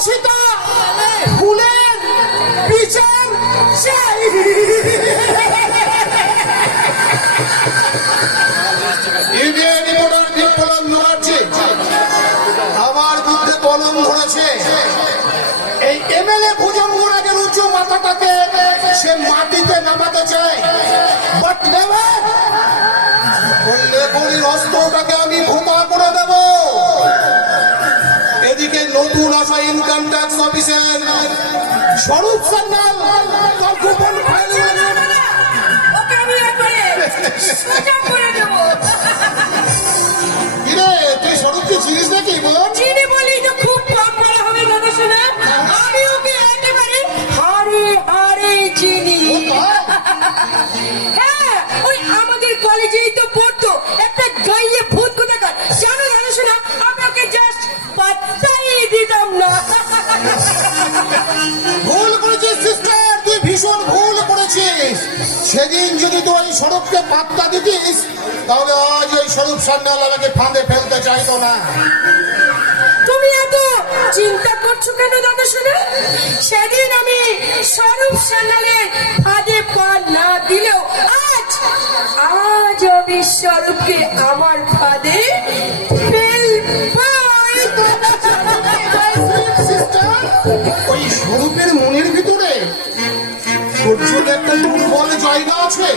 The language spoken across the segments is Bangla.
বঞ্চিতা ফুলের বিচার চাই। আমার বুদ্ধে কলম ধরেছে। এই এমএলএ ভুজঙ্গরাগের উঁচু মাথাটাকে সে মাটিতে নামাতে চায়, বাট নেভার। বললে গলির অস্ত্রটাকে আমি ভোতা করে দেব। এদিকে নতুন আসা ইনকাম ট্যাক্স অফিসের স্বরূপ সান্যাল তার গোপন ফাইল তুই স্বরূপকে চিনিস নাকি? চিনি বলি তো খুব কম বলা হবে দাদা শোনা। আমি ওকে একেবারে হারে হারে চিনি। হ্যাঁ, ওই আমাদের কলেজেই তো পড়তো একটা গাইয়ে ভূত কোথাকার। জানো দাদা শোনা, আমি ওকে জাস্ট পাত্তাই দিতাম না। ভুল করেছিস সিস্টার, তুই ভীষণ ভুল করেছিস। সেদিন যদি তুই ওই স্বরূপকে পাত্তা দিতিস তাহলে আজ ওই স্বরূপ সান্যাল আমাকে ফাঁদে ফেলতে চাইতো না। তুমি এত চিন্তা করছো কেন দাদা শোনা? সেদিন আমি স্বরূপ সান্যালের ফাঁদে পা না দিলেও আজ আমি স্বরূপকে আমার ফাঁদে ওই স্বরূপের মনের ভিতরে তোর জন্য একটা দুর্বল জায়গা আছে।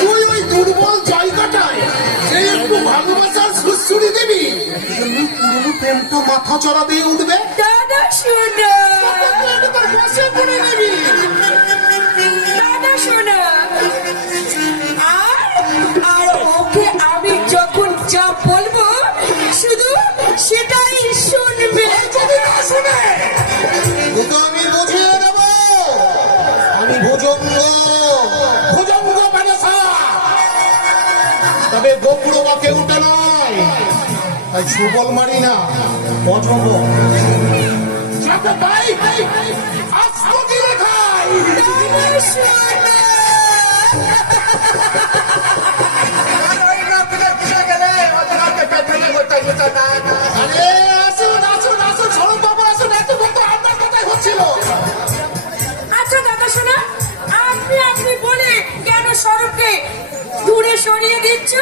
তুই ওই দুর্বল জায়গাটায় যে একটু ভালোবাসার সুশ্রুতি দিবি, পুরনো প্রেমটা মাথা চড়া দিয়ে উঠবে। দাদা শোনা, বসে পড়ে নেবি। দাদা শোনা, আর ওকে আমি যখন যা বলবো শুধু সেটাই শুনবে। যদি না শুনে তোকে আমি বুঝিয়ে দেব। আমি ভুজঙ্গ, ভুজঙ্গ মানে তবে গোপুর বা কেউটা নয়। তাই সুবল মারি না, পঠব যাতে পাই আস্পতি রেখাই। আরে আসুন আসুন আসুন, স্বরূপ বাবু আসুন। এতক্ষণ তো আপনার কথাই হচ্ছিল। আচ্ছা দাদা শোনা, আপনি বলে কেন স্বরূপকে দূরে সরিয়ে দিচ্ছ?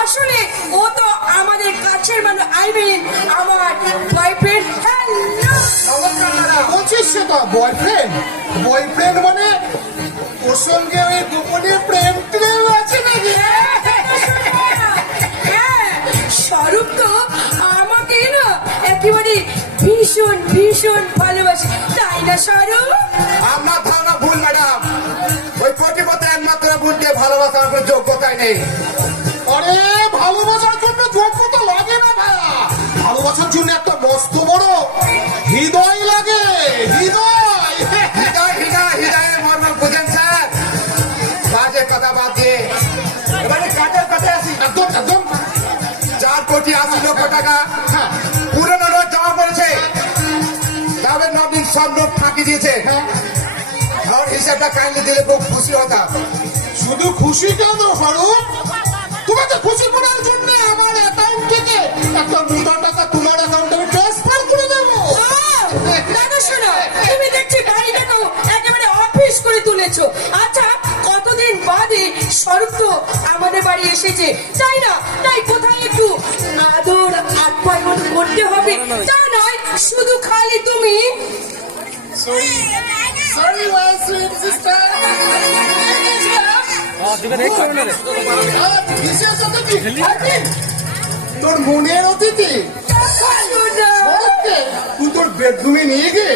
আসলে ও তো আমাদের কাছের মানুষ, আই মিন আমার বয়ফ্রেন্ড। বলছিস সেটা বয়ফ্রেন্ড? বয়ফ্রেন্ড মানে ওর সঙ্গে ওই গোপনে প্রেম টেম আছে নাকি? হ্যাঁ, স্বরূপ তো আমাকে না একেবারে ভীষণ ভীষণ ভালোবাসে, তাই না স্বরূপ? আপনার ধারণা ভুল ম্যাডাম। ওই কোটিপতি একমাত্র বোনকে ভালোবাসার কোনো যোগ্যতাই নেই। আরে ভালোবাসার জন্য যোগ্যতা লাগে না ভাইয়া, ভালোবাসার জন্য একটা মস্ত বড় হৃদয় লাগে। হৃদয় হৃদয় হৃদয় হৃদয়ের মর্ম বুঝেন স্যার। বাজে কথা বাদ দিয়ে এবারে কাজের কথায় আসি। একদম একদম। 4,80,00,000 টাকা পুরনো নোট জমা পড়েছে। তবে নবীন সব নোট ফাঁকি দিয়েছে। আর হিসাবটা কাইন্ডলি দিলে খুব খুশি হতাম। শুধু খুশি কেন স্বরূপ, তোমাকে খুশি করার জন্য আমার অ্যাকাউন্ট থেকে একটা মোটা টাকা তোমার অ্যাকাউন্টে ট্রান্সফার করে দেবো। দাদা শোনো, তুমি দেখছি বাড়িটাকেও একেবারে অফিস করে তুলেছো। আচ্ছা, কতদিন বাদে স্বরূপ তো আমাদের বাড়ি এসেছে, তাই না? তাই কোথায় একটু আদর আপ্যায়ন মতো করতে হবে, তা নয় শুধু খালি তুমি। Sorry, my sweet sister. তোর মনের অতিথি তুই তোর বেডরুমে নিয়ে গিয়ে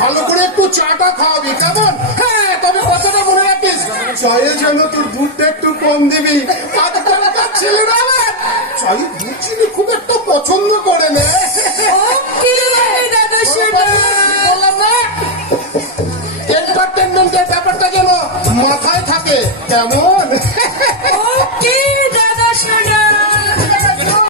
ভালো করে একটু চাটা খাওয়াবি, কেমন? হ্যাঁ, তবে কথাটা মনে রাখিস, চায়ের জন্য তোর দুধটা একটু কম দিবি। ছেলে না চায়ের দুধ চিনি খুব একটা পছন্দ করে না। দাদা শোনো, বললাম না, এন্টারটেনমেন্টের ব্যাপারটা যেন মাথায় থাকে, কেমন?